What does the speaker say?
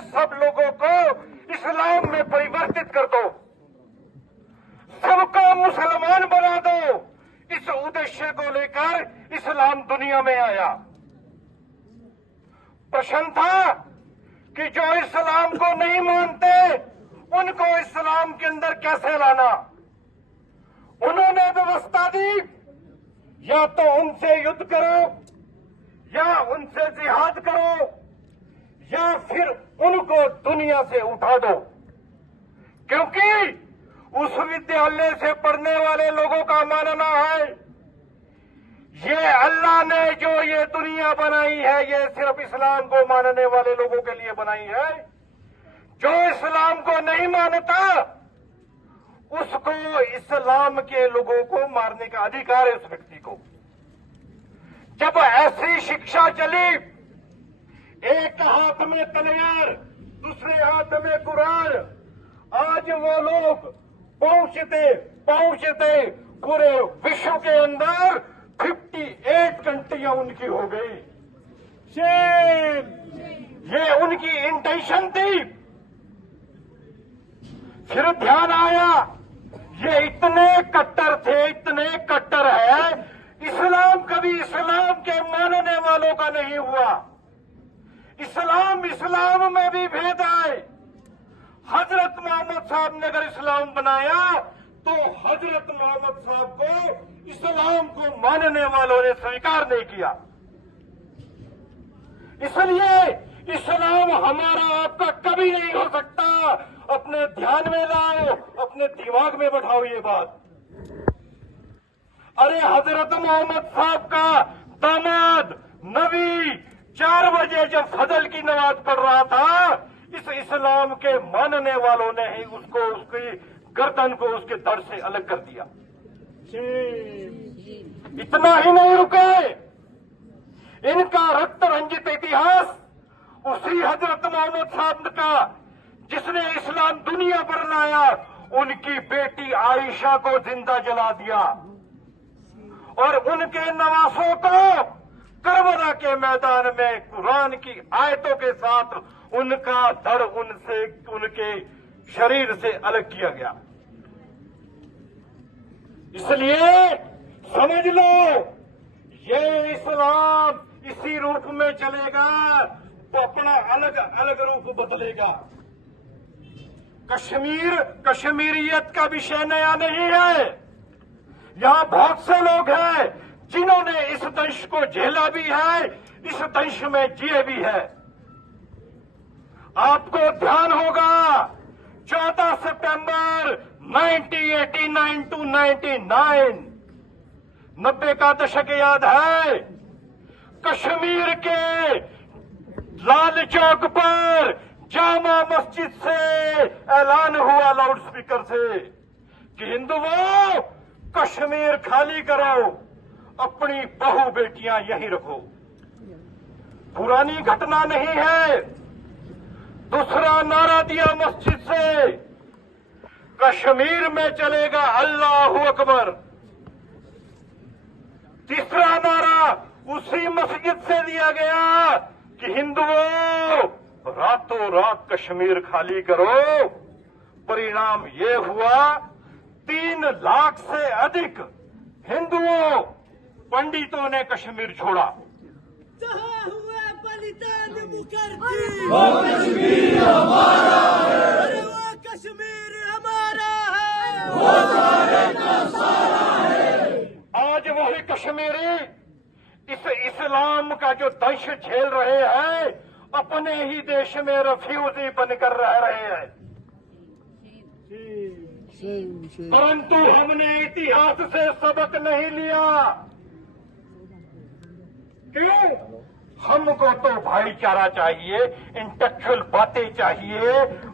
सब लोगों को इस्लाम में परिवर्तित कर दो, सबको मुसलमान बना दो। इस उद्देश्य को लेकर इस्लाम दुनिया में आया। प्रश्न था कि जो इस्लाम को नहीं मानते उनको इस्लाम के अंदर कैसे लाना। उन्होंने व्यवस्था दी, या तो उनसे युद्ध करो, या उनसे जिहाद करो, या फिर उनको दुनिया से उठा दो। क्योंकि उस विद्यालय से पढ़ने वाले लोगों का मानना है ये अल्लाह ने जो ये दुनिया बनाई है ये सिर्फ इस्लाम को मानने वाले लोगों के लिए बनाई है। जो इस्लाम को नहीं मानता उसको इस्लाम के लोगों को मारने का अधिकार है उस व्यक्ति को। जब ऐसी शिक्षा चली, एक हाथ में तलवार दूसरे हाथ में कुरान, आज वो लोग पहुंचते पूरे विश्व के अंदर 58 कंट्रियां उनकी हो गई। ये उनकी इंटेंशन थी। फिर ध्यान आया ये इतने कट्टर थे, इतने कट्टर है, इस्लाम कभी इस्लाम के मानने वालों का नहीं हुआ। इस्लाम में भी भेद है। हजरत मोहम्मद साहब ने अगर इस्लाम बनाया तो हजरत मोहम्मद साहब को इस्लाम को मानने वालों ने स्वीकार नहीं किया। इसलिए इस्लाम हमारा आपका कभी नहीं हो सकता। अपने ध्यान में लाओ, अपने दिमाग में बैठाओ ये बात। अरे हजरत मोहम्मद साहब का दामाद नबी 4 बजे जब फजल की नमाज पढ़ रहा था, इस इस्लाम के मानने वालों ने ही उसको उसकी गर्दन को उसके दर से अलग कर दिया। इतना ही नहीं रुके, इनका रक्त रंजित इतिहास उसी हजरत मोहम्मद साहब का जिसने इस्लाम दुनिया पर लाया, उनकी बेटी आयशा को जिंदा जला दिया और उनके नवासों को करबला के मैदान में कुरान की आयतों के साथ उनका धड़ उनसे उनके शरीर से अलग किया गया। इसलिए समझ लो ये इस्लाम इसी रूप में चलेगा तो अपना अलग अलग रूप बदलेगा। कश्मीरियत का विषय नया नहीं है। यहां बहुत से लोग हैं जिन्होंने इस दंश को झेला भी है, इस दंश में जिए भी है। आपको ध्यान होगा 14 सितंबर 1989 टू 99, 90 का दशक याद है। कश्मीर के लाल चौक पर जामा मस्जिद से ऐलान हुआ लाउड स्पीकर से कि हिंदुओं कश्मीर खाली करो, अपनी बहू बेटियां यहीं रखो। पुरानी घटना नहीं है। दूसरा नारा दिया मस्जिद से, कश्मीर में चलेगा अल्लाहू अकबर। तीसरा नारा उसी मस्जिद से दिया गया कि हिंदुओं रातों रात कश्मीर खाली करो। परिणाम ये हुआ 3 लाख से अधिक हिंदुओं पंडितों ने कश्मीर छोड़ा। जहाँ हुए बलिदान मुखर्जी, वो कश्मीर हमारा है, अरे वो कश्मीर हमारा है, वो सारे का सारा है। आज वही कश्मीरी इस इस्लाम का जो दंश झेल रहे हैं, अपने ही देश में रफ्यूजी बनकर रह रहे हैं। परंतु हमने इतिहास से सबक नहीं लिया। क्यों? हमको तो भाईचारा चाहिए, इंटेलेक्चुअल बातें चाहिए,